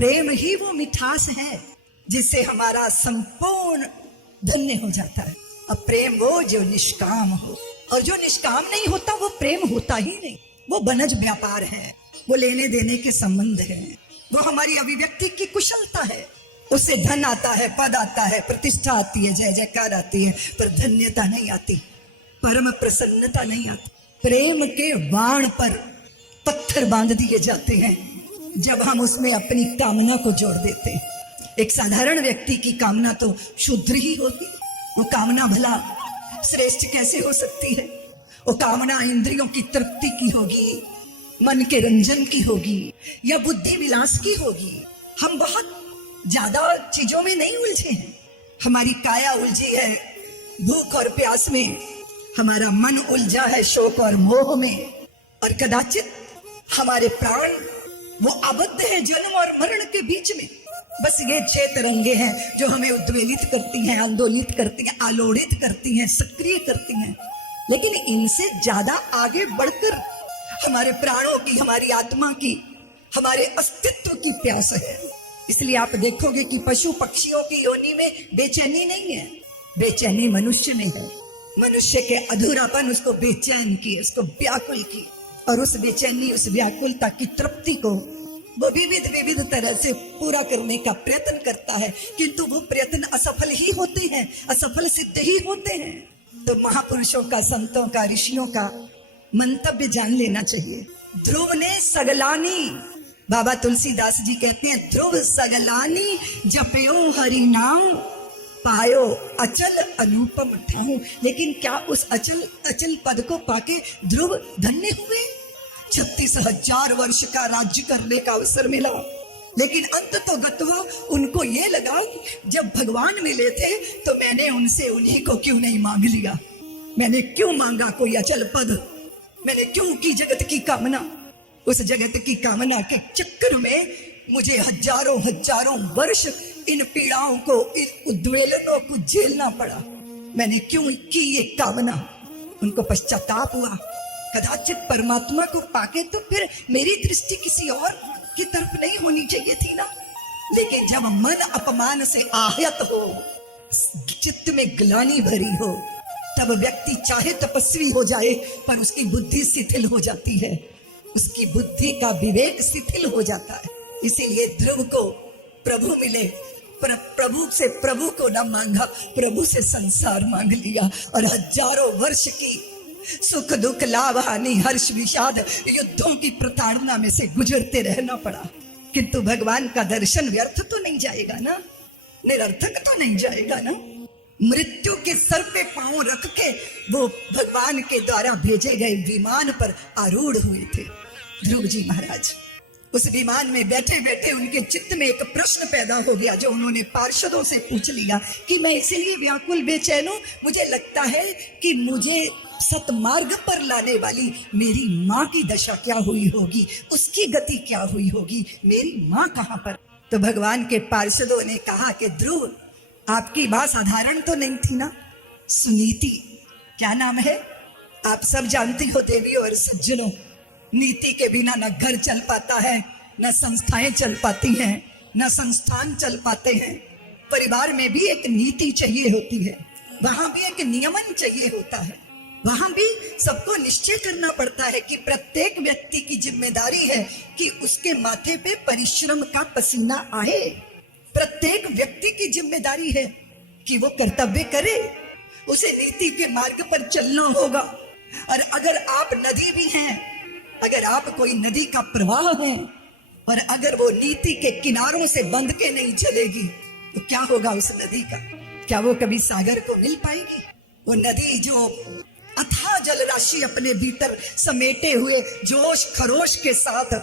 प्रेम ही वो मिठास है जिससे हमारा संपूर्ण धन्य हो जाता है। अब प्रेम वो जो निष्काम हो, और जो निष्काम नहीं होता वो प्रेम होता ही नहीं। वो बनज व्यापार है, वो लेने देने के संबंध है, वो हमारी अभिव्यक्ति की कुशलता है। उससे धन आता है, पद आता है, प्रतिष्ठा आती है, जय जयकार आती है, पर धन्यता नहीं आती, परम प्रसन्नता नहीं आती। प्रेम के बाण पर पत्थर बांध दिए जाते हैं जब हम उसमें अपनी कामना को जोड़ देते हैं। एक साधारण व्यक्ति की कामना तो शुद्र ही होती, वो कामना भला श्रेष्ठ कैसे हो सकती है? वो कामना इंद्रियों की तृप्ति की होगी, मन के रंजन की होगी, या बुद्धि विलास की होगी। हम बहुत ज्यादा चीजों में नहीं उलझे हैं। हमारी काया उलझी है भूख और प्यास में, हमारा मन उलझा है शोक और मोह में, और कदाचित हमारे प्राण वो आबद्ध है जन्म और मरण के बीच में। बस ये 6 तरंगे हैं जो हमें उद्वेलित करती हैं, आंदोलित करती हैं, आलोड़ित करती हैं, सक्रिय करती हैं। लेकिन इनसे ज्यादा आगे बढ़कर हमारे प्राणों की, हमारी आत्मा की, हमारे अस्तित्व की प्यास है। इसलिए आप देखोगे कि पशु पक्षियों की योनि में बेचैनी नहीं है, बेचैनी मनुष्य में है। मनुष्य के अधूरापन उसको बेचैन किए, उसको व्याकुल की, और उस बेचैनी, उस व्याकुलता की तृप्ति को वो विविध तरह से पूरा करने का प्रयत्न करता है, किंतु वो प्रयत्न असफल ही होते हैं, असफल सिद्ध ही होते हैं। तो महापुरुषों का, संतों का, ऋषियों का मंतव्य जान लेना चाहिए। ध्रुव ने सगलानी, बाबा तुलसीदास जी कहते हैं, ध्रुव सगलानी जपयो हरि नाम, पायो अचल अनुपम ठाऊं। लेकिन क्या उस अचल पद को पाके ध्रुव धन्य हुए? 36,000 वर्ष का राज्य करने का अवसर मिला, लेकिन अंत तो गतवा उनको ये लगा जब भगवान मिले थे तो मैंने उनसे उन्हीं को क्यों नहीं मांग लिया, मैंने क्यों मांगा कोई अचल पद, मैंने क्यों की जगत की कामना। उस जगत की कामना के चक्कर में मुझे हजारों वर्ष इन पीड़ाओं को, इन उद्वेलनों को झेलना पड़ा। मैंने क्यों की ये कामना? उनको पश्चाताप हुआ। कदाचित परमात्मा को पाके तो फिर मेरी दृष्टि किसी और की तरफ नहीं होनी चाहिए थी ना। लेकिन जब मन अपमान से आहत हो, चित्त में ग्लानि भरी हो, तब व्यक्ति चाहे तपस्वी हो जाए पर उसकी बुद्धि शिथिल हो जाती है, उसकी बुद्धि का विवेक शिथिल हो जाता है। इसीलिए ध्रुव को प्रभु मिले, पर प्रभु से प्रभु को न मांगा, प्रभु से संसार मांग लिया, और हजारों वर्ष की सुख दुख लाभ हानि हर्ष विषाद युद्धों की प्रताड़ना में से गुजरते रहना पड़ा। किंतु भगवान का दर्शन व्यर्थ तो नहीं जाएगा ना, निरर्थक तो नहीं जाएगा ना। मृत्यु के सर पे पांव रख के वो भगवान के द्वारा भेजे गए विमान पर आरूढ़ हुए थे ध्रुव जी महाराज। उस विमान में बैठे बैठे उनके चित्त में एक प्रश्न पैदा हो गया, जो उन्होंने पार्षदों से पूछ लिया कि मैं इसीलिए व्याकुल बेचैन हूं, मुझे लगता है कि मुझे सतमार्ग पर लाने वाली मेरी माँ की दशा क्या हुई होगी, उसकी गति क्या हुई होगी, मेरी माँ कहाँ पर। तो भगवान के पार्षदों ने कहा कि ध्रुव, आपकी बात साधारण तो नहीं थी ना। सुनीति क्या नाम है, आप सब जानती हो देवियों और सज्जनों। नीति के बिना न घर चल पाता है, न संस्थाएं चल पाती हैं, न संस्थान चल पाते हैं। परिवार में भी एक नीति चाहिए होती है, वहां भी एक नियमन चाहिए होता है, वहां भी सबको निश्चय करना पड़ता है कि प्रत्येक व्यक्ति की जिम्मेदारी है कि उसके माथे पे परिश्रम का पसीना आए। प्रत्येक व्यक्ति की जिम्मेदारी है कि वो कर्तव्य करे, उसे नीति के मार्ग पर चलना होगा। और अगर आप नदी भी हैं, अगर आप कोई नदी का प्रवाह है, और अगर वो नीति के किनारों से बंध के नहीं चलेगी तो क्या होगा उस नदी का? क्या वो कभी सागर को मिल पाएगी? वो नदी जो अथाह जल राशि अपने भीतर समेटे हुए जोश खरोश के साथ,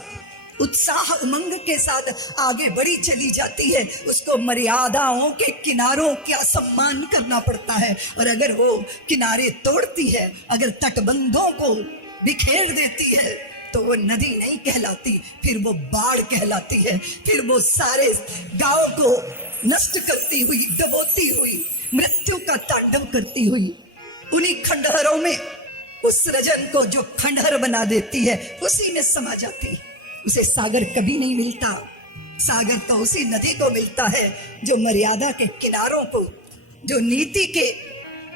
उत्साह उमंग के साथ आगे बढ़ी चली जाती है, उसको मर्यादाओं के किनारों का सम्मान करना पड़ता है। और अगर वो किनारे तोड़ती है, अगर तटबंधों को बिखेर देती है, तो वो नदी नहीं कहलाती, फिर वो बाढ़ कहलाती है। फिर वो सारे गांव को नष्ट करती हुई, डबोती हुई, मृत्यु का तांडव करती हुई उन्हीं खंडहरों में, उस सृजन को जो खंडहर बना देती है उसी में समा जाती है। उसे सागर कभी नहीं मिलता, सागर तो उसी नदी को मिलता है जो मर्यादा के किनारों को, जो नीति के,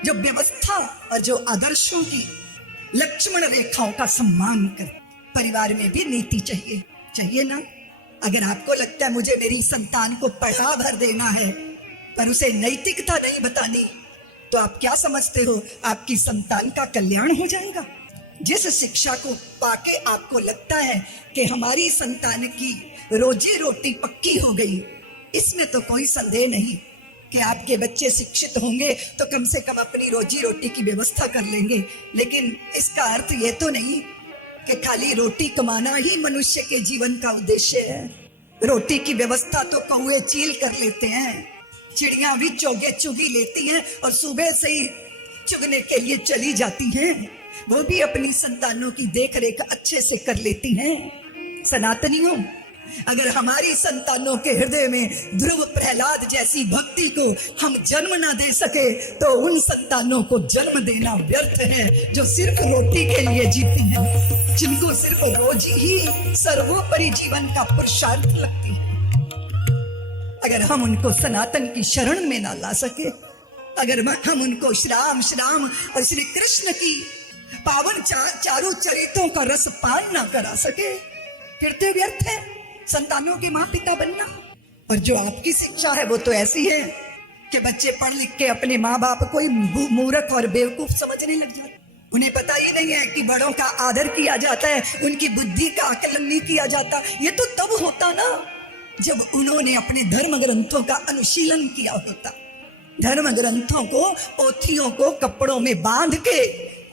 जो व्यवस्था और जो आदर्शों की लक्ष्मण रेखाओं का सम्मान करे। परिवार में भी नीति चाहिए, चाहिए ना। अगर आपको लगता है मुझे मेरी संतान को पढ़ा भर देना है पर उसे नैतिकता नहीं बतानी, तो आप क्या समझते हो आपकी संतान का कल्याण हो जाएगा? जिस शिक्षा को पाके आपको लगता है कि हमारी संतान की रोजी रोटी पक्की हो गई, इसमें तो कोई संदेह नहीं कि आपके बच्चे शिक्षित होंगे तो कम से कम अपनी रोजी रोटी की व्यवस्था कर लेंगे। लेकिन इसका अर्थ ये तो नहीं कि खाली रोटी कमाना ही मनुष्य के जीवन का उद्देश्य है। रोटी की व्यवस्था तो कौवे चील कर लेते हैं, चिड़िया भी चोगे चुगी लेती हैं और सुबह से ही चुगने के लिए चली जाती हैं। वो भी अपनी संतानों की देखरेख अच्छे से कर लेती हैं। सनातनियों, अगर हमारी संतानों के हृदय में ध्रुव प्रहलाद जैसी भक्ति को हम जन्म ना दे सके तो उन संतानों को जन्म देना व्यर्थ है जो सिर्फ रोटी के लिए जीते हैं, जिनको सिर्फ रोजी ही सर्वोपरि जीवन का पुरुषार्थ लगती है। अगर हम उनको सनातन की शरण में ना ला सके, अगर हम उनको श्राम श्राम और श्री कृष्ण की पावन चारों चरित्रों का रस पान ना करा सके, फिर तो व्यर्थ है संतानों के माँ पिता बनना। और जो आपकी शिक्षा है वो तो ऐसी है कि बच्चे पढ़ लिख के अपने माँ बाप को ही मूर्ख और बेवकूफ समझने लग जाते। उन्हें पता ही नहीं है कि बड़ों का आदर किया जाता है, उनकी बुद्धि का आकलन नहीं किया जाता। ये तो तब होता ना जब उन्होंने अपने धर्म ग्रंथों का अनुशीलन किया होता। धर्म ग्रंथों को पोथियों को कपड़ों में बांध के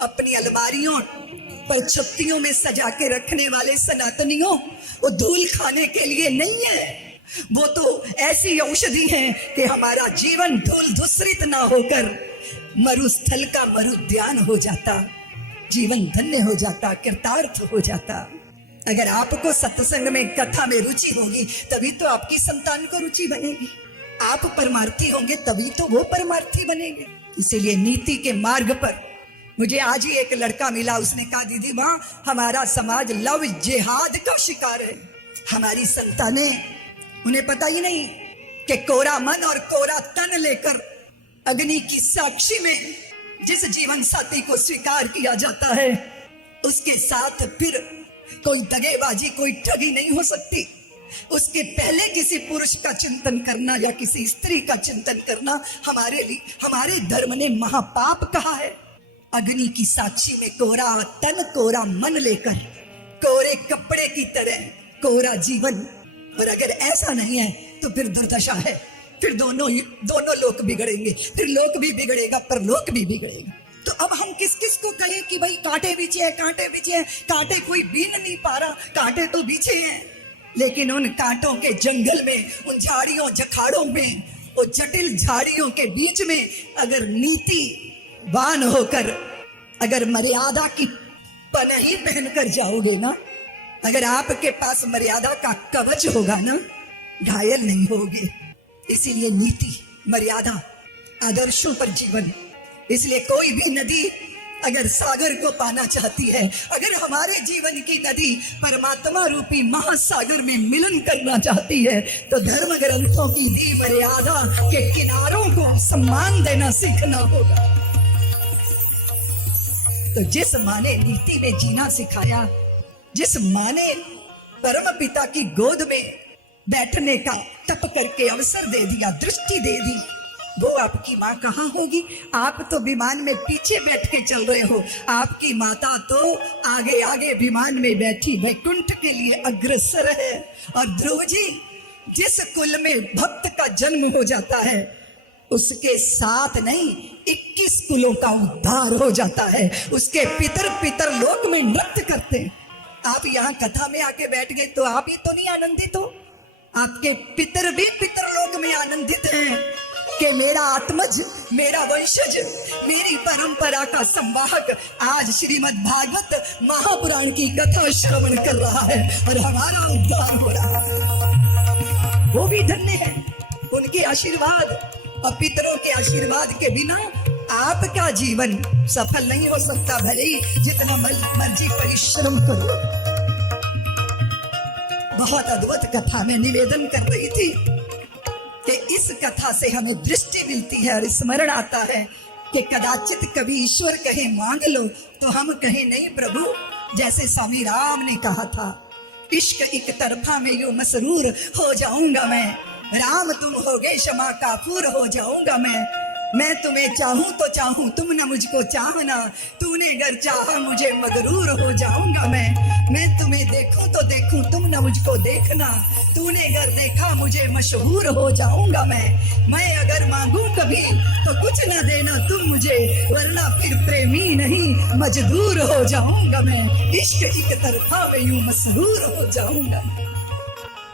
अपनी अलमारियों पर छत्तियों में सजा के रखने वाले सनातनियों, वो धूल खाने के लिए नहीं है, वो तो ऐसी औषधि है कि हमारा जीवन धूल धूसरित ना होकर मरुस्थल का मरुद्यान हो जाता, जीवन धन्य हो जाता, कृतार्थ हो जाता। अगर आपको सत्संग में कथा में रुचि होगी तभी तो आपकी संतान को रुचि बनेगी। आप परमार्थी होंगे तभी तो वो परमार्थी बनेंगे। इसीलिए नीति के मार्ग पर मुझे आज ही एक लड़का मिला, उसने कहा दीदी माँ हमारा समाज लव जिहाद का शिकार है। हमारी संतानें, उन्हें पता ही नहीं कि कोरा मन और कोरा तन लेकर अग्नि की साक्षी में जिस जीवन साथी को स्वीकार किया जाता है उसके साथ फिर कोई दगेबाजी, कोई ठगी नहीं हो सकती। उसके पहले किसी पुरुष का चिंतन करना या किसी स्त्री का चिंतन करना हमारे लिए, हमारे धर्म ने महापाप कहा है। अग्नि की साक्षी में कोरा तन कोरा मन लेकर कोरे कपड़े की तरह कोरा जीवन, और अगर ऐसा नहीं है तो फिर दुर्दशा है। फिर दोनों लोक बिगड़ेंगे, फिर लोक भी बिगड़ेगा पर लोक भी बिगड़ेगा। तो अब हम किस किस को कहें कि भाई कांटे बीचे हैं, कांटे बीचे हैं। कांटे कोई बीन नहीं पा रहा, कांटे तो बीचे हैं, लेकिन उन कांटों के जंगल में, उन झाड़ियों जखाड़ों में, वो जटिल झाड़ियों के बीच में अगर नीति वान होकर, अगर मर्यादा की पनाही पहनकर जाओगे ना, अगर आपके पास मर्यादा का कवच होगा ना, घायल नहीं होगे। इसीलिए नीति, मर्यादा, आदर्शों पर जीवन। इसलिए कोई भी नदी अगर सागर को पाना चाहती है, अगर हमारे जीवन की नदी परमात्मा रूपी महासागर में मिलन करना चाहती है, तो धर्म ग्रंथों की दी मर्यादा के किनारों को सम्मान देना सीखना होगा। तो जिस माँ ने नीति में जीना सिखाया, जिस माँ ने परम पिता की गोद में बैठने का तप करके अवसर दे दिया, दृष्टि दे दी, वो आपकी माँ कहाँ होगी? आप तो विमान में पीछे बैठ के चल रहे हो, आपकी माता तो आगे आगे विमान में बैठी वैकुंठ के लिए अग्रसर है। और ध्रुव जी, जिस कुल में भक्त का जन्म हो जाता है उसके साथ नहीं 21 कुलों का उद्धार हो जाता है। उसके पितर लोक में नृत्य करते हैं। आप यहाँ कथा में आके बैठ गए तो आप ही तो नहीं आनंदित हो? आपके पितर भी पितरलोक में आनंदित हैं कि मेरा आत्मज, मेरा वंशज, मेरी परंपरा का संवाहक आज श्रीमद् भागवत महापुराण की कथा श्रवण कर रहा है और हमारा उद्धार हो रहा है। वो भी धन्य है, उनके आशीर्वाद और पितरों के आशीर्वाद के बिना आपका जीवन सफल नहीं हो सकता, भले ही जितना मर्जी परिश्रम करो। बहुत अद्भुत कथा में निवेदन कर रही थी कि इस कथा से हमें दृष्टि मिलती है और स्मरण आता है कि कदाचित कभी ईश्वर कहे मांग लो तो हम कहे नहीं प्रभु, जैसे स्वामी राम ने कहा था, इश्क एक तरफा में यूं मसरूर हो जाऊंगा मैं, राम तुम होगे क्षमा काफूर हो जाऊंगा मैं तुम्हें चाहूं तो चाहूं तुम न मुझको चाहना, तूने अगर चाहा मुझे मगरूर हो जाऊंगा मैं तुम्हें देखूं तो देखूं तुम न मुझको देखना, तूने अगर देखा मुझे मशहूर हो जाऊंगा मैं अगर मांगू कभी तो कुछ न देना तुम मुझे, वरना फिर प्रेमी नहीं मजदूर हो जाऊंगा मैं, इश्क एक तरफा में यूं मशहूर हो जाऊंगा।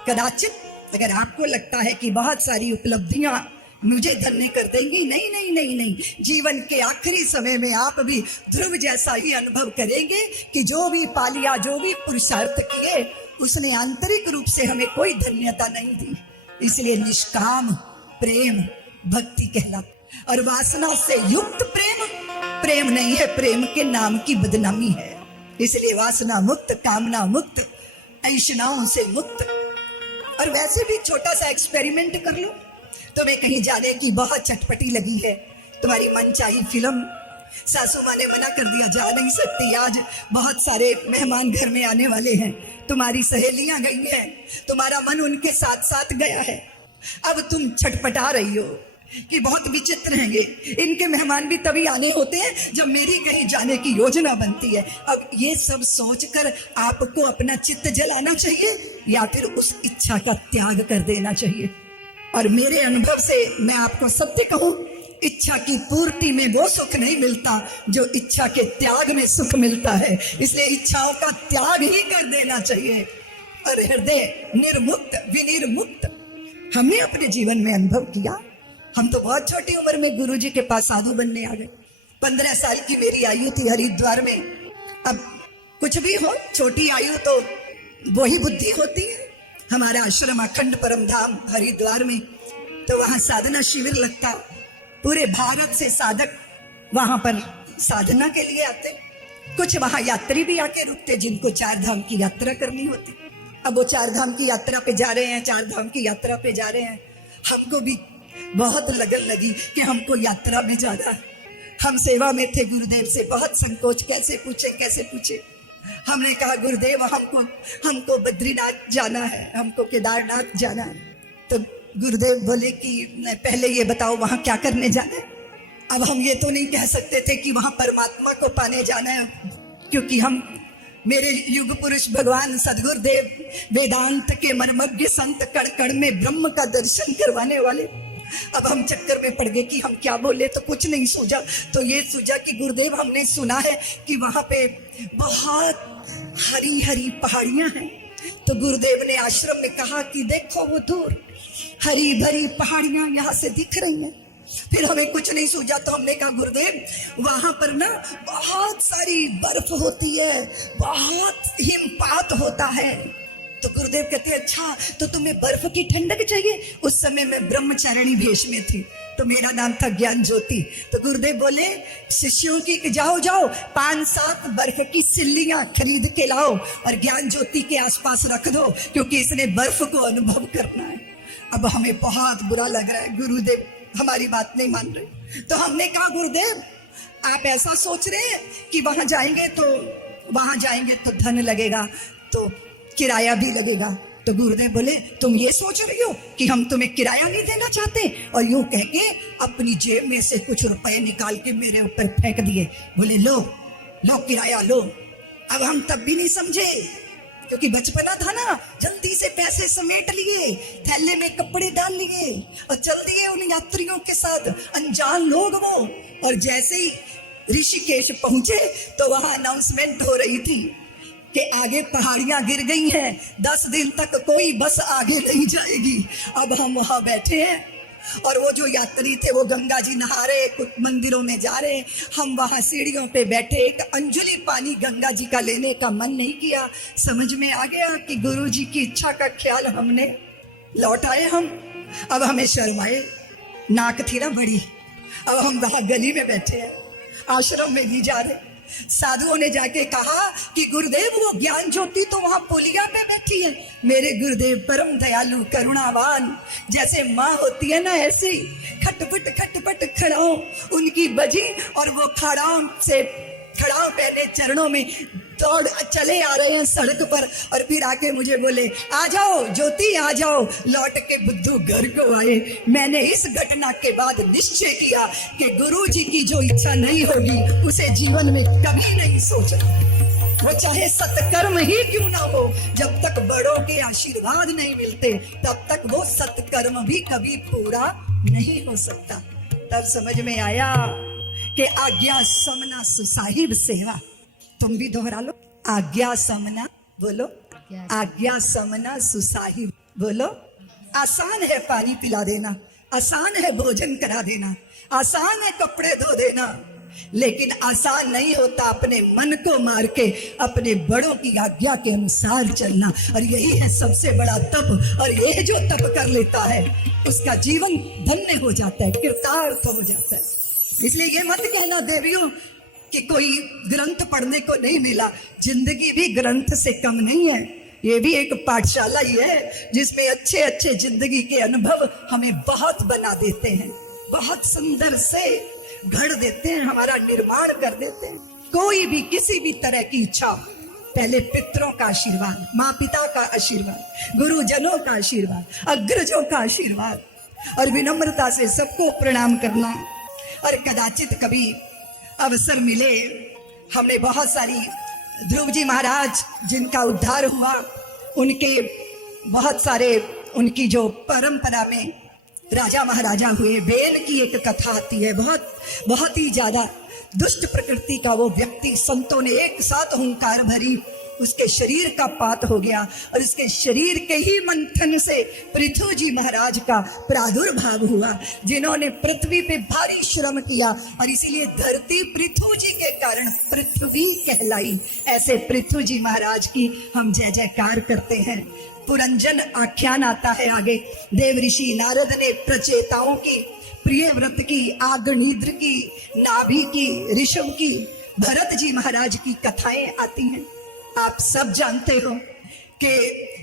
कदाचित अगर आपको लगता है कि बहुत सारी उपलब्धियां मुझे धन्य कर देंगी, नहीं नहीं नहीं नहीं, जीवन के आखिरी समय में आप भी ध्रुव जैसा ही अनुभव करेंगे कि जो भी पा लिया, जो भी पुरुषार्थ किए, उसने आंतरिक रूप से हमें कोई धन्यता नहीं दी। इसलिए निष्काम प्रेम भक्ति कहलाता, और वासना से युक्त प्रेम नहीं है, प्रेम के नाम की बदनामी है। इसलिए वासना मुक्त, कामना मुक्त, ऐशनाओं से मुक्त। और वैसे भी छोटा सा एक्सपेरिमेंट कर लो, तुम्हें कहीं जाने की बहुत चटपटी लगी है, तुम्हारी मनचाही फिल्म, सासू माँ ने मना कर दिया जा नहीं सकती, आज बहुत सारे मेहमान घर में आने वाले हैं, तुम्हारी सहेलियां गई हैं, तुम्हारा मन उनके साथ साथ गया है, अब तुम छटपटा रही हो कि बहुत विचित्र हैंगे, इनके मेहमान भी तभी आने होते हैं जब मेरी कहीं जाने की योजना बनती है। अब ये सब सोचकर आपको अपना चित्त जलाना चाहिए या फिर उस इच्छा का त्याग कर देना चाहिए। और मेरे अनुभव से मैं आपको सत्य कहूं, इच्छा की पूर्ति में वो सुख नहीं मिलता जो इच्छा के त्याग में सुख मिलता है। इसलिए इच्छाओं का त्याग ही कर देना चाहिए और हृदय निर्मुक्त विनिर्मुक्त हमने अपने जीवन में अनुभव किया। हम तो बहुत छोटी उम्र में गुरुजी के पास साधु बनने आ गए। 15 साल की मेरी आयु थी हरिद्वार में। अब कुछ भी हो, छोटी आयु तो वही बुद्धि होती है। हमारा आश्रम अखंड परम धाम हरिद्वार में, तो वहां साधना शिविर लगता, पूरे भारत से साधक वहां पर साधना के लिए आते। कुछ वहां यात्री भी आके रुकते जिनको 4 धाम की यात्रा करनी होती। अब वो 4 धाम की यात्रा पे जा रहे हैं, 4 धाम की यात्रा पे जा रहे हैं। हमको भी बहुत लगन लगी कि हमको यात्रा में जाना है। हम सेवा में थे, गुरुदेव से बहुत संकोच, कैसे पूछे। हमने कहा गुरुदेव हमको बद्रीनाथ जाना है, हमको केदारनाथ जाना है। तो गुरुदेव बोले कि पहले ये बताओ वहां क्या करने जाना है। अब हम ये तो नहीं कह सकते थे कि वहां परमात्मा को पाने जाना है, क्योंकि हम मेरे युग पुरुष भगवान सदगुरुदेव वेदांत के मर्मज्ञ संत कण कण में ब्रह्म का दर्शन करवाने वाले। अब हम चक्कर में पड़ गए कि हम क्या बोले, तो कुछ नहीं सूझा। तो ये सूझा कि गुरुदेव हमने सुना है कि वहां पे बहुत हरी हरी पहाड़ियां हैं। तो गुरुदेव ने आश्रम में कहा कि देखो वो दूर हरी भरी पहाड़ियां यहाँ से दिख रही हैं। फिर हमें कुछ नहीं सूझा, तो हमने कहा गुरुदेव वहां पर ना बहुत सारी बर्फ होती है, बहुत हिमपात होता है। तो गुरुदेव कहते हैं अच्छा तो तुम्हें बर्फ की ठंडक चाहिए। उस समय मैं ब्रह्मचारिणी भेष में थी, तो मेरा नाम था ज्ञान ज्योति। तो गुरुदेव बोले शिष्यों की जाओ 5-7 बर्फ की सिल्लियां खरीद के लाओ और ज्ञान ज्योति के आसपास रख दो, क्योंकि इसने बर्फ को अनुभव करना है। अब हमें बहुत बुरा लग रहा है, गुरुदेव हमारी बात नहीं मान रहे। तो हमने कहा गुरुदेव आप ऐसा सोच रहे हैं कि वहां जाएंगे तो धन लगेगा, तो किराया भी लगेगा। तो गुरुदेव बोले तुम ये सोच रही हो कि हम तुम्हें किराया नहीं देना चाहते, और यूं कह के अपनी जेब में से कुछ रुपए निकाल के मेरे ऊपर फेंक दिए। बोले लो किराया लो। अब हम तब भी नहीं समझे, क्योंकि बचपना था ना, जल्दी से पैसे समेट लिए, थैले में कपड़े डाल लिए और चल दिए उन यात्रियों के साथ। अनजान लोग वो। और जैसे ही ऋषिकेश पहुंचे तो वहां अनाउंसमेंट हो रही थी कि आगे पहाड़ियां गिर गई हैं, 10 दिन तक कोई बस आगे नहीं जाएगी। अब हम वहां बैठे हैं और वो जो यात्री थे वो गंगा जी नहा रहे, कुछ मंदिरों में जा रहे। हम वहां सीढ़ियों पे बैठे, एक अंजलि पानी गंगा जी का लेने का मन नहीं किया। समझ में आ गया कि गुरु जी की इच्छा का ख्याल हमने लौट आए हम। अब हमें शर्म आए, नाक थी ना बड़ी। अब हम वहां गली में बैठे हैं, आश्रम में नहीं जा रहे। साधुओं ने जाके कहा कि गुरुदेव वो ज्ञान ज्योति तो वहां पुलिया पे बैठी है। मेरे गुरुदेव परम दयालु करुणावान, जैसे माँ होती है ना ऐसे खटपट खड़ाओं उनकी बजी और वो खड़ाओं पहने चरणों में दौड़ चले आ रहे हैं सड़क पर। और फिर आके मुझे बोले, आ जाओ ज्योति आ जाओ। लौट के बुद्धू घर को आए। मैंने इस घटना के बाद निश्चय किया कि गुरु जी की जो इच्छा नहीं होगी उसे जीवन में कभी नहीं सोचना। वो चाहे सत्कर्म ही क्यों ना हो, जब तक बड़ों के आशीर्वाद नहीं मिलते तब तक वो सत्कर्म भी कभी पूरा नहीं हो सकता। तब समझ में आया कि आज्ञा समना सुसाहिब सेवा। तुम भी दोहरा लो, आज्ञा समना, बोलो आज्ञा समना सुसाहिब, बोलो। आसान है पानी पिला देना, आसान है भोजन करा देना, आसान है कपड़े धो देना, लेकिन आसान नहीं होता अपने मन को मार के अपने बड़ों की आज्ञा के अनुसार चलना। और यही है सबसे बड़ा तप। और यह जो तप कर लेता है उसका जीवन धन्य हो जाता है, कृतार्थ हो जाता है। इसलिए ये मत कहना देवियों कि कोई ग्रंथ पढ़ने को नहीं मिला। जिंदगी भी ग्रंथ से कम नहीं है, ये भी एक पाठशाला ही है जिसमें अच्छे अच्छे जिंदगी के अनुभव हमें बहुत बना देते हैं, बहुत सुंदर से गढ़ देते हैं, हमारा निर्माण कर देते हैं। कोई भी किसी भी तरह की इच्छा, पहले पितरों का आशीर्वाद, माँ पिता का आशीर्वाद, गुरुजनों का आशीर्वाद, अग्रजों का आशीर्वाद और विनम्रता से सबको प्रणाम करना। और कदाचित कभी अवसर मिले, हमने बहुत सारी ध्रुव जी महाराज जिनका उद्धार हुआ, उनके बहुत सारे उनकी जो परंपरा में राजा महाराजा हुए, बेन की एक कथा आती है। बहुत ही ज्यादा दुष्ट प्रकृति का वो व्यक्ति, संतों ने एक साथ हुंकार भरी, उसके शरीर का पात हो गया और उसके शरीर के ही मंथन से पृथ्वी जी महाराज का प्रादुर्भाव हुआ, जिन्होंने पृथ्वी पे भारी श्रम किया और इसीलिए धरती पृथ्वी जी के कारण पृथ्वी कहलाई। ऐसे पृथ्वी जी महाराज की हम जय जयकार करते हैं। पुरंजन आख्यान आता है आगे। देव ऋषि नारद ने प्रचेताओं की, प्रियव्रत की, आग्नेत्र की, नाभि की, ऋषभ की, भरत जी महाराज की कथाएं आती हैं। आप सब जानते हो कि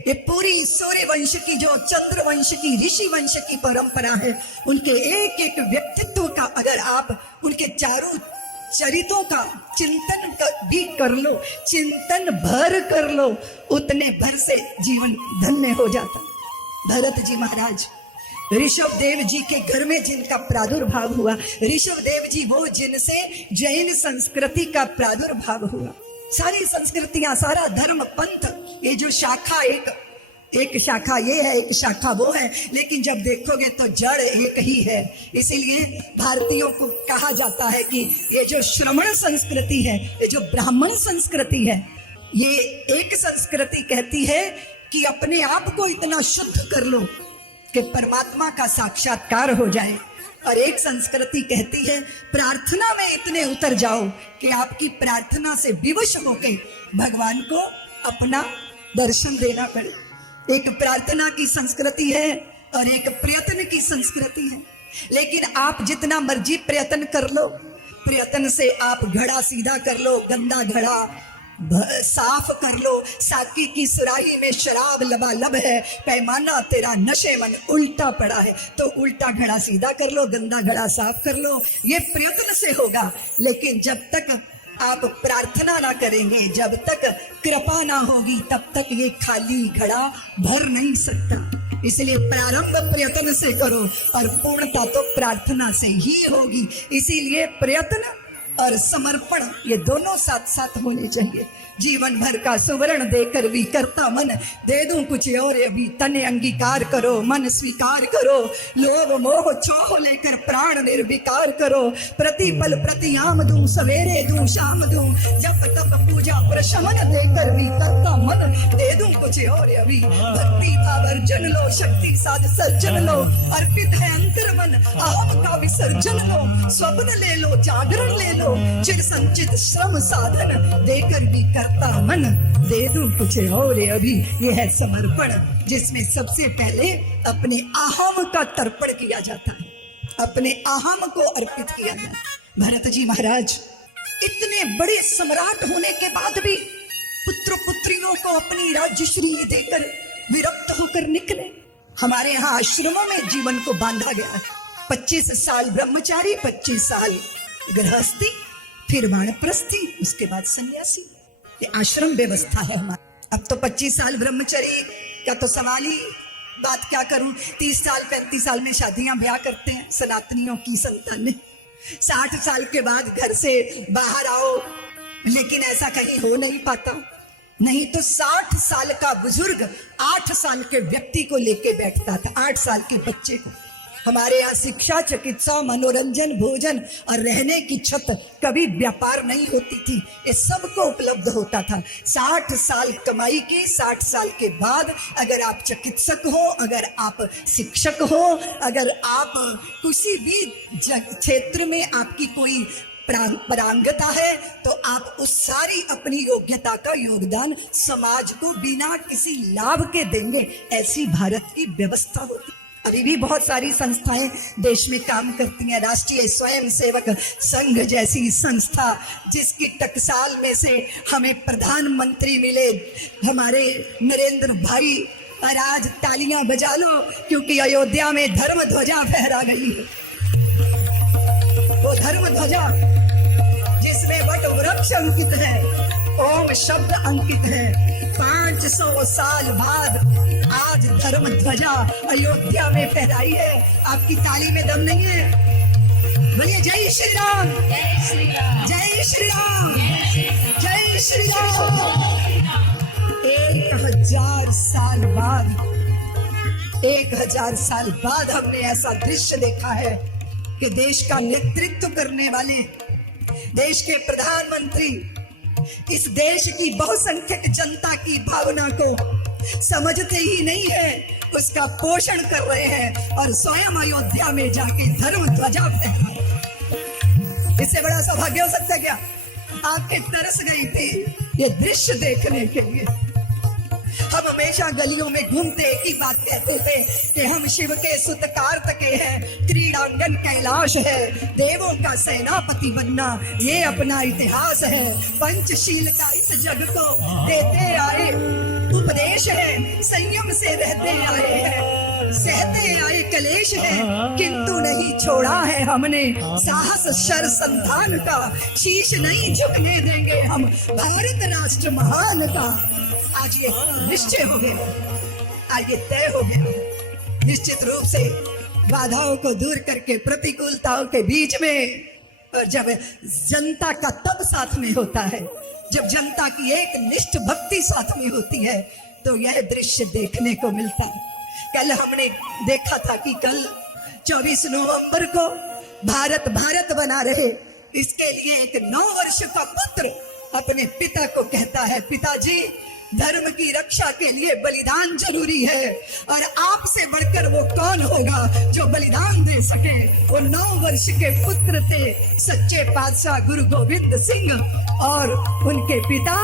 ये पूरी सूर्य वंश की, जो चंद्र वंश की, ऋषि वंश की परंपरा है, उनके एक एक व्यक्तित्व का अगर आप उनके चारों चरित्रों का चिंतन भी कर लो, चिंतन भर कर लो, उतने भर से जीवन धन्य हो जाता। भरत जी महाराज, ऋषभ देव जी के घर में जिनका प्रादुर्भाव हुआ, ऋषभ देव जी वो जिनसे जैन संस्कृति का प्रादुर्भाव हुआ। सारी संस्कृतियां, सारा धर्म पंथ, ये जो शाखा एक शाखा ये है, एक शाखा वो है, लेकिन जब देखोगे तो जड़ एक ही है। इसीलिए भारतीयों को कहा जाता है कि ये जो श्रमण संस्कृति है, ये जो ब्राह्मण संस्कृति है, ये एक संस्कृति कहती है कि अपने आप को इतना शुद्ध कर लो कि परमात्मा का साक्षात्कार हो जाए, और एक संस्कृति कहती है प्रार्थना में इतने उतर जाओ कि आपकी प्रार्थना से विवश होकर भगवान को अपना दर्शन देना पड़े। एक प्रार्थना की संस्कृति है और एक प्रयत्न की संस्कृति है। लेकिन आप जितना मर्जी प्रयत्न कर लो, प्रयत्न से आप घड़ा सीधा कर लो, गंदा घड़ा साफ कर लो, साकी की सुराही में शराब लबालब है, पैमाना तेरा नशे मन उल्टा पड़ा है, तो उल्टा घड़ा सीधा कर लो, गंदा घड़ा साफ कर लो। ये प्रयत्न से होगा। लेकिन जब तक आप प्रार्थना ना करेंगे, जब तक कृपा ना होगी, तब तक ये खाली घड़ा भर नहीं सकता। इसलिए प्रारंभ प्रयत्न से करो और पूर्णता तो प्रार्थना से ही होगी। इसीलिए प्रयत्न और समर्पण ये दोनों साथ साथ होने चाहिए। जीवन भर का सुवर्ण देकर भी करता मन, दे दूं कुछ और अभी तने अंगीकार करो, मन स्वीकार करो, लोभ मोह छोह लेकर प्राण निर्विकार करो, प्रतिपल प्रतियाम दूं, सवेरे दूं शाम दूं, जप तप पूजा प्रशमन देकर भी करता मन, दे दूं कुछ और अभी भक्ति भाव अर्जन लो, शक्ति साध सर्जन लो, अर्पित है अंतर मन, अहम का विसर्जन लो, स्वप्न ले लो, जागरण ले लो, चिर संचित श्रम साधन देकर भी करता मन, दे दूं कुछ और अभी। यह है समर्पण, जिसमें सबसे पहले अपने अहम का तर्पण किया जाता है, अपने अहम को अर्पित किया जाता है। भरत जी महाराज इतने बड़े सम्राट होने के बाद भी पुत्र पुत्रियों को अपनी राज्यश्री देकर विरक्त होकर निकले। हमारे यहाँ आश्रमों में जीवन को बांधा गया है। 25 साल ब्रह्मचारी, 25 साल गृहस्थी, फिर वानप्रस्थी, उसके बाद सन्यासी। ये आश्रम व्यवस्था है हमारी। अब तो 25 साल ब्रह्मचर्य का तो सवाल ही, बात क्या करूं। 30 साल 35 साल में शादियां ब्याह करते हैं सनातनियों की संतानें। 60 साल के बाद घर से बाहर आओ, लेकिन ऐसा कहीं हो नहीं पाता। नहीं तो 60 साल का बुजुर्ग 8 साल के व्यक्ति को लेके बैठता था, 8 साल के बच्चे को। हमारे यहाँ शिक्षा, चिकित्सा, मनोरंजन, भोजन और रहने की छत कभी व्यापार नहीं होती थी, ये सबको उपलब्ध होता था। 60 साल कमाई के 60 साल के बाद अगर आप चिकित्सक हो, अगर आप शिक्षक हो, अगर आप किसी भी क्षेत्र में आपकी कोई पारंगता है, तो आप उस सारी अपनी योग्यता का योगदान समाज को बिना किसी लाभ के देंगे। ऐसी भारत की व्यवस्था होती। अभी भी बहुत सारी संस्थाएं देश में काम करती हैं। राष्ट्रीय स्वयंसेवक संघ जैसी संस्था, जिसकी टकसाल में से हमें प्रधानमंत्री मिले, हमारे नरेंद्र भाई। और आज तालियां बजा लो, क्योंकि अयोध्या में धर्म ध्वजा फहरा गई है। वो धर्म ध्वजा जिसमें वट वृक्ष अंकित है, ओम शब्द अंकित है। 500 साल बाद आज धर्म ध्वजा अयोध्या में फहराई है। आपकी ताली में दम नहीं है? बोलिए जय श्री राम, जय श्री राम, जय श्री राम, जय श्री राम। 1000 साल बाद, 1000 साल बाद हमने ऐसा दृश्य देखा है कि देश का नेतृत्व करने वाले, देश के प्रधानमंत्री इस देश की बहुसंख्यक जनता की भावना को समझते ही नहीं है, उसका पोषण कर रहे हैं और स्वयं अयोध्या में जाके धर्म ध्वजा फहरा रहे हैं। इससे बड़ा सौभाग्य हो सकता है क्या? आंखें तरस गई थी ये दृश्य देखने के लिए। हम हमेशा गलियों में घूमते एक ही बात कहते थे कि हम शिव के सुत कार्तिक हैं, क्रीड़ांगन कैलाश है, देवों का सेनापति बनना ये अपना इतिहास है। पंचशील का इस जग को देते आए उपदेश है, संयम से रहते आए हैं, सहते आए कलेश है, किंतु नहीं छोड़ा है हमने साहस शर संतान का। शीश नहीं झुकने देंगे हम भारत राष्ट्र महान का। आज ये निश्चय हो गया, आज ये तय हो गया। निश्चित रूप से बाधाओं को दूर करके, प्रतिकूलताओं के बीच में, और जब जनता का तब साथ में होता है, जब जनता की एक निष्ठ भक्ति साथ में होती है, तो यह दृश्य देखने को मिलता है। कल हमने देखा था कि कल 24 नवंबर को भारत भारत बना रहे, इसके लिए एक 9 वर्ष का पुत्र अपने पिता को कहता है, पिताजी धर्म की रक्षा के लिए बलिदान जरूरी है, और आपसे बढ़कर वो कौन होगा जो बलिदान दे सके। वो 9 वर्ष के पुत्र थे सच्चे पातशाह गुरु गोविंद सिंह, और उनके पिता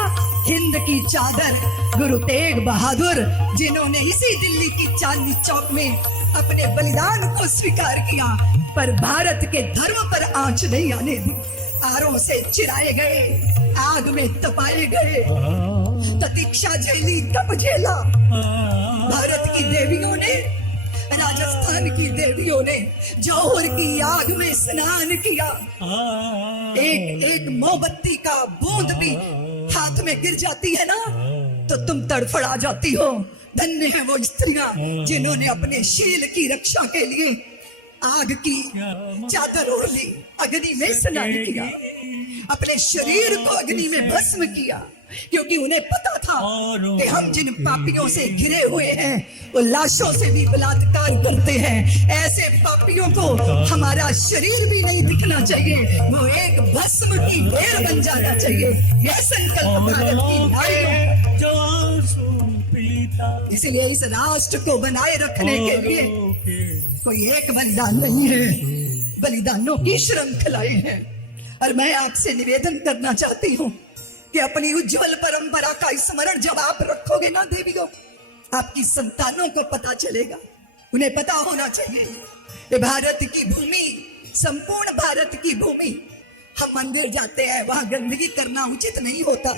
हिंद की चादर गुरु तेग बहादुर, जिन्होंने इसी दिल्ली की चांदनी चौक में अपने बलिदान को स्वीकार किया, पर भारत के धर्म पर आंच नहीं आने दी। आरों से चिराए गए, आग में तपाए गए, प्रतीक्षा झेली, तप झेला। भारत की देवियों ने, राजस्थान की देवियों ने जौहर की आग में स्नान किया। एक एक मोमबत्ती का बूंद भी हाथ में गिर जाती है ना, तो तुम तड़फड़ा जाती हो। धन्य है वो स्त्रियां जिन्होंने अपने शील की रक्षा के लिए आग की चादर ओढ़ ली, अग्नि में स्नान किया, अपने शरीर को अग्नि में भस्म किया, क्योंकि उन्हें पता था कि हम जिन पापियों से घिरे हुए हैं वो लाशों से भी बलात्कार करते हैं। ऐसे पापियों को हमारा शरीर भी नहीं दिखना चाहिए, वो एक भस्म की ढेर बन जाना चाहिए। यह संकल्प भारत की नारी जो इसलिए इस राष्ट्र को बनाए रखने के लिए कोई एक बलिदान नहीं है, बलिदानों की श्रृंखलाएं हैं। और मैं आपसे निवेदन करना चाहती हूँ कि अपनी उज्जवल परंपरा का स्मरण जब आप रखोगे ना देवियों, आपकी संतानों को पता चलेगा, उन्हें पता होना चाहिए ये भारत की भूमि, संपूर्ण भारत की भूमि हम मंदिर जाते हैं, वहां गंदगी करना उचित नहीं होता,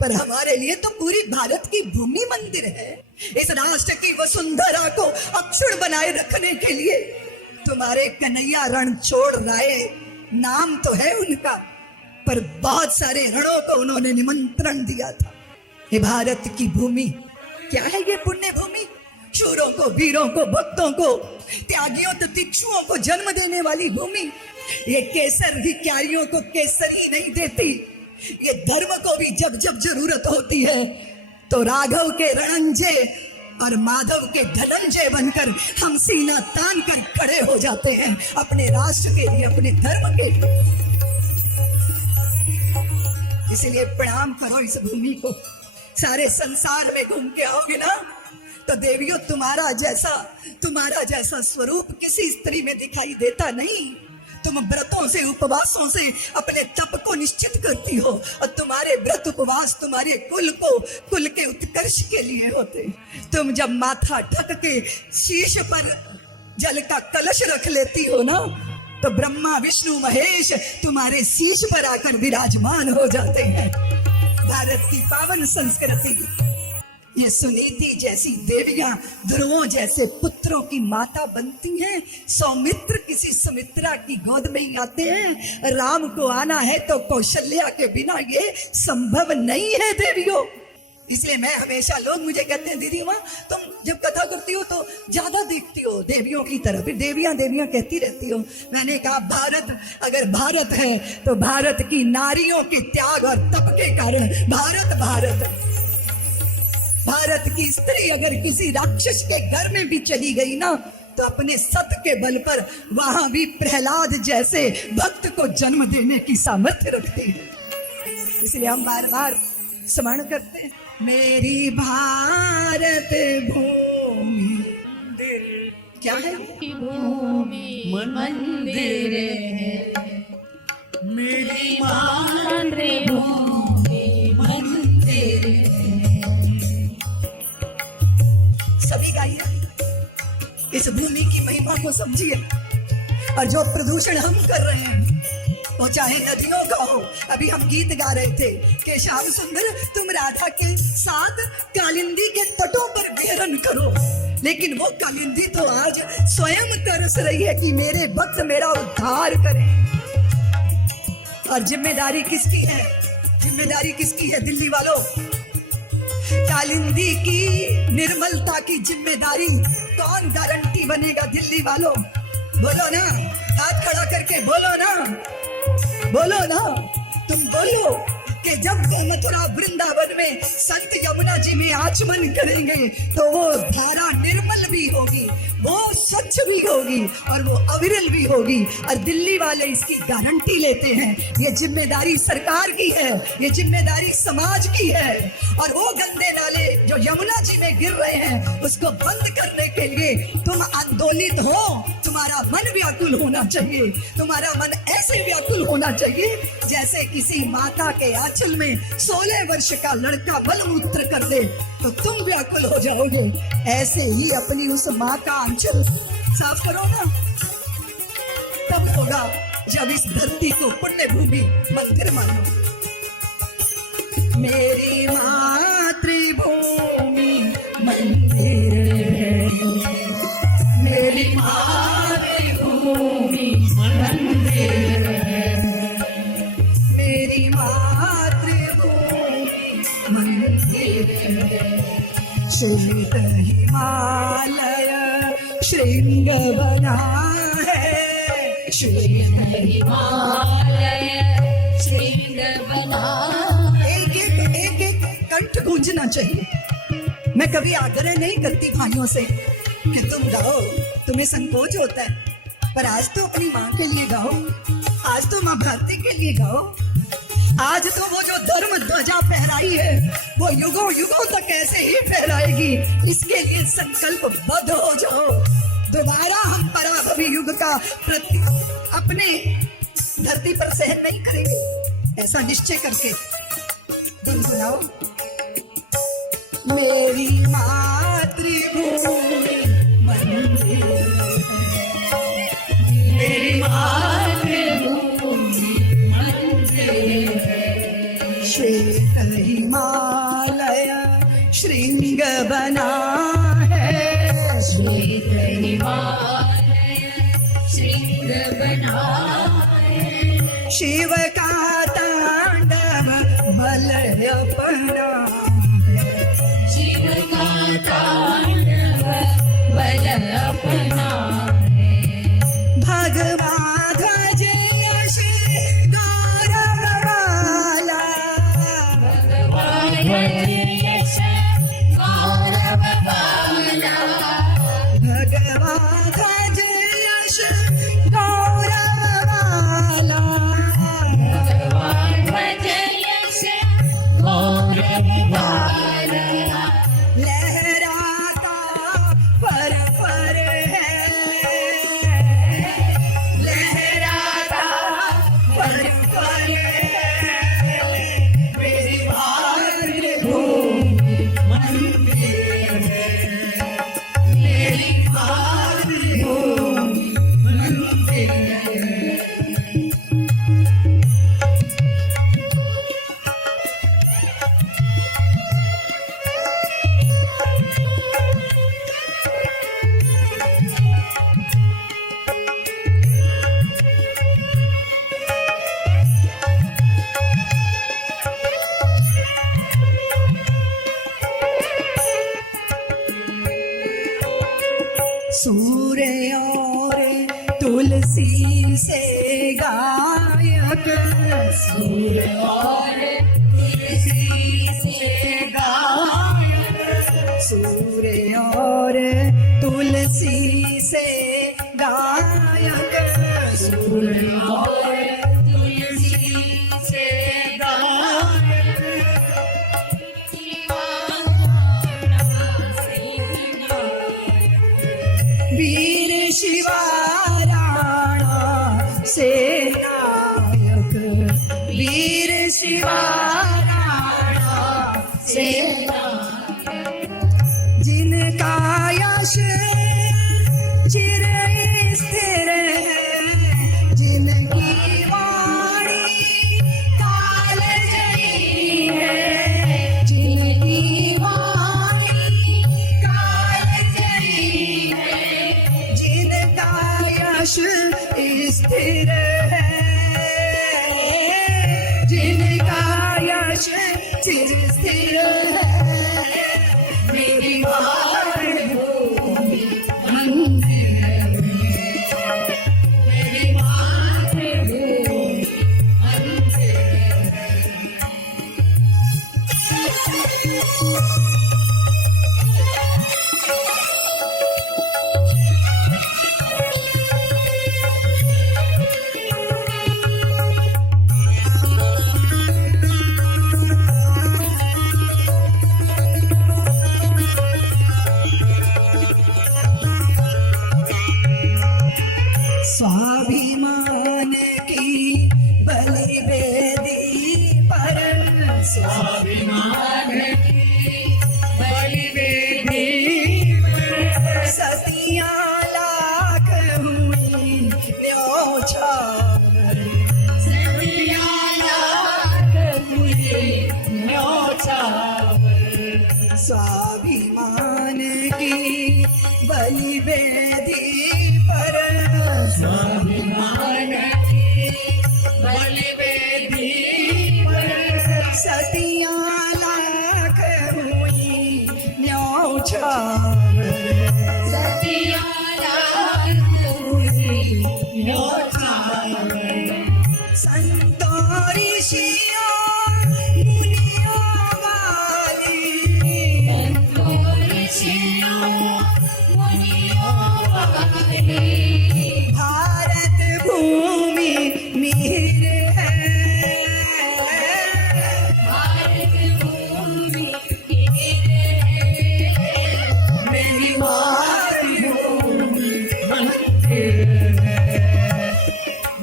पर हमारे लिए तो पूरी भारत की भूमि मंदिर है। इस राष्ट्र की वसुंधरा को अक्षुण्ण बनाए रखने के लिए तुम्हारे कन्हैया रणछोड़ राय नाम तो है उनका, पर बहुत सारे रणों को उन्होंने निमंत्रण दिया था। ये भारत की भूमि क्या है? ये पुण्य भूमि, शूरों को, वीरों को, भक्तों को, त्यागियों तितिक्षुओं को जन्म देने वाली भूमि। ये केसर भी क्यारियों को केसर ही नहीं देती, ये धर्म को भी जब जब जरूरत होती है तो राघव के रणंजय और माधव के धनंजय बनकर हम सीना तान कर खड़े हो जाते हैं अपने राष्ट्र के लिए, अपने धर्म के लिए। इसलिए प्रणाम करो इस भूमि को। सारे संसार में घूम के आओगे ना तो देवियों तुम्हारा जैसा स्वरूप किसी स्त्री में दिखाई देता नहीं। तुम व्रतों से, उपवासों से अपने तप को निश्चित करती हो, और तुम्हारे व्रत उपवास तुम्हारे कुल के उत्कर्ष के लिए होते। तुम जब माथा ढक के शीश पर जल का कलश रख लेती हो ना, तो ब्रह्मा विष्णु महेश तुम्हारे शीश पर आकर विराजमान हो जाते हैं। भारत की पावन संस्कृति, ये सुनीति जैसी देवियां ध्रुवों जैसे पुत्रों की माता बनती हैं। सौमित्र किसी सुमित्रा की गोद में ही आते हैं। राम को आना है तो कौशल्या के बिना ये संभव नहीं है देवियों। इसलिए मैं हमेशा, लोग मुझे कहते हैं दीदी माँ तुम जब कथा करती हो तो ज्यादा देखती हो देवियों की तरफ, फिर देवियां देवियां कहती रहती हो। मैंने कहा भारत अगर भारत है तो भारत की नारियों के त्याग और तप के कारण भारत की स्त्री अगर किसी राक्षस के घर में भी चली गई ना तो अपने सत के बल पर वहां भी प्रहलाद जैसे भक्त को जन्म देने की सामर्थ्य रखती है। इसलिए हम बार बार स्मरण करते हैं, मेरी भारत भूमि क्या है? भूमि मंदिर है, मेरी मातृभूमि मंदिर है। सभी गाइए, इस भूमि की महिमा को समझिए। और जो प्रदूषण हम कर रहे हैं वो चाहे नदियों का हो। अभी हम गीत गा रहे थे कि श्याम सुंदर तुम राधा के साथ कालिंदी के तटों पर विहरण करो, लेकिन वो कालिंदी तो आज स्वयं तरस रही है कि मेरे भक्त मेरा उद्धार करें। और जिम्मेदारी किसकी है? जिम्मेदारी किसकी है दिल्ली वालों? कालिंदी की निर्मलता की जिम्मेदारी कौन गारंटी बनेगा दिल्ली वालों? बोलो ना, हाथ खड़ा करके बोलो ना, बोलो ना, तुम बोलो कि जब मथुरा वृंदावन में संत यमुना जी में आचमन करेंगे तो वो धारा निर्मल भी होगी, वो स्वच्छ भी होगी और वो अविरल भी होगी। और दिल्ली वाले इसकी गारंटी लेते हैं। ये जिम्मेदारी सरकार की है, ये जिम्मेदारी समाज की है। और वो गंदे नाले जो यमुना जी में गिर रहे हैं उसको बंद करने के लिए तुम आंदोलित हो। तुम्हारा मन व्याकुल होना चाहिए, तुम्हारा मन ऐसे व्याकुल होना चाहिए जैसे किसी माता के आंचल में 16 वर्ष का लड़का मलमूत्र कर दे तो तुम व्याकुल हो जाओगे। ऐसे ही अपनी उस माँ का आंचल साफ करो ना, तब होगा जब इस धरती को पुण्य भूमि मंदिर मानो। मेरी मातृभूमि मंदिर है, मेरी मातृभूमि मंदिर है, मेरी मातृभूमि मंदिर है। श्रीत हिमालय श्रृंग बना है, श्रीत हिमालय श्रृंग बना। एक कंठ गूंजना चाहिए। मैं कभी आग्रह नहीं करती भाइयों से कि तुम गाओ, तुम्हें संकोच होता है, पर आज तो अपनी माँ के लिए गाओ, आज तो माँ भारती के लिए गाओ। आज तो वो जो धर्म ध्वजा फहराई है वो युगों युगों तक ऐसे ही फहराएगी। इसके लिए संकल्पबद्ध हो जाओ। दोबारा हम पराभवी युग का अपने धरती पर सहन नहीं करेंगे, ऐसा निश्चय करके गुनगुनाओ। मेरी मातृभूमि मंदिर है, मेरी मातृभूमि मंदिर बनाए शिव का तांडव बल अपना शिव का तांडव बल अपना है भगवा ध्वज यश गौरव वाला भगवान यश गौरव वाला भगवा ध्वज यश गौरव वाला भगवान यश गौरव वाला लहराता पर है लहराता पर है मेरी मातृभूमि मंदिर है मेरी मातृभूमि मंदिर है सूर्य और तुलसी से गायक सूर्य और तुलसी से गायक सूर्य और तुलसी से गायक सूर्य और तुलसी से गायक वीर शिवा राणा सेनायक वीर शिवा राणा सेनायक जिनका यश चिर स्थिर है जिनकी वाणी काल जयी है जिनकी वाणी काल जयी है जिनका यश स्थिर है जिनका यश चिर स्थिर है मेरी मातृभूमि मंदिर है मेरी मातृभूमि मंदिर है स्वाभिमान की बलि वेदी पर स्वाभिमान की बलि वेदी पर सतियां लाख हुई न्योछावर सतियां लाख हुई न्योछावर स्वाभिमान की बलि वेदी पर स्वाभिमान की बलि वेदी पर सतियां लाख हुई न्योछावर सतिया लाख हुई न्योछावर संतों ऋषियों मुनियों वाली भारत भूमि मीर है मेरी मातृभूमि मंदिर है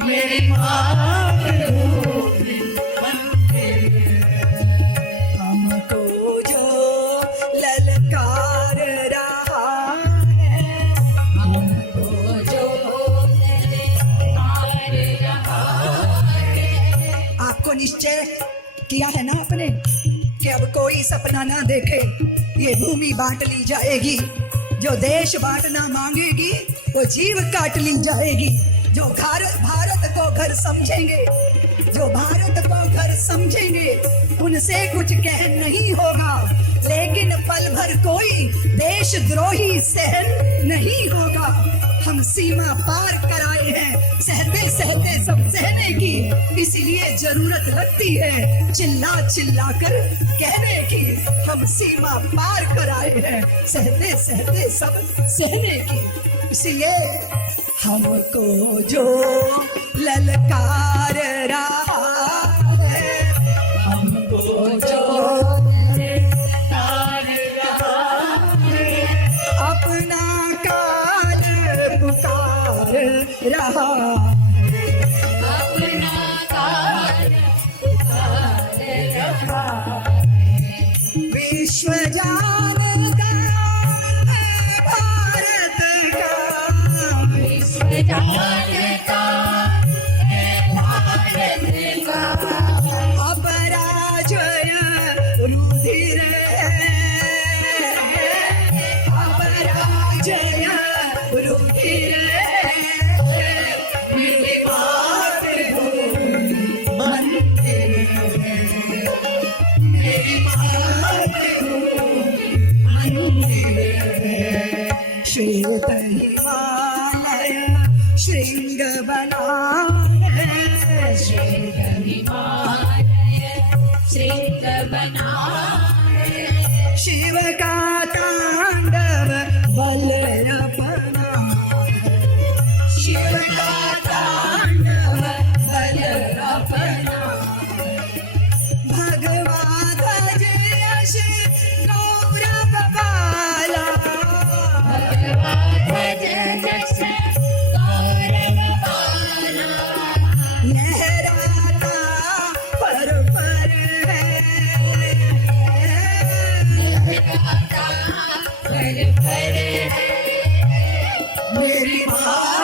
मेरी मातृभूमि मंदिर है हमको जो ललकार रहा है हमको जो आपको निश्चय किया है ना आपने कि अब कोई सपना ना देखे, ये भूमि बांट ली जाएगी, जो देश बांटना मांगेगी वो जीव काट ली जाएगी। जो भारत को घर समझेंगे, जो भारत को घर समझेंगे, उनसे कुछ कह नहीं होगा, लेकिन पल भर कोई देशद्रोही सहन नहीं होगा। हम सीमा पार कराए हैं सहते सहते सब सहने की, इसलिए जरूरत लगती है चिल्ला चिल्ला कर कहने की। हम सीमा पार कराए हैं सहते सहते सब सहने की, इसलिए हमको जो ललकार रहा है, हमको जो अपना काल पुकार रहा, अपना काल पुकार रहा, विश्व जानेगा भारत का, विश्व जानता है भारत का, अपराजय रुधिर है, अपराजय रुधिर है, मेरी मातृभूमि मंदिर है, मेरी मातृभूमि मंदिर है। श्वेत हिमालय श्रृंग बना है, श्वेत हिमालय श्वेत बना है, शिव का तांडव बल अपना, शिव का तांडव बल अपना, भगवान जय गौरव बाला, भज जस गौरव बाला, लहराता पर है, लहराता पल भर है, मेरी माँ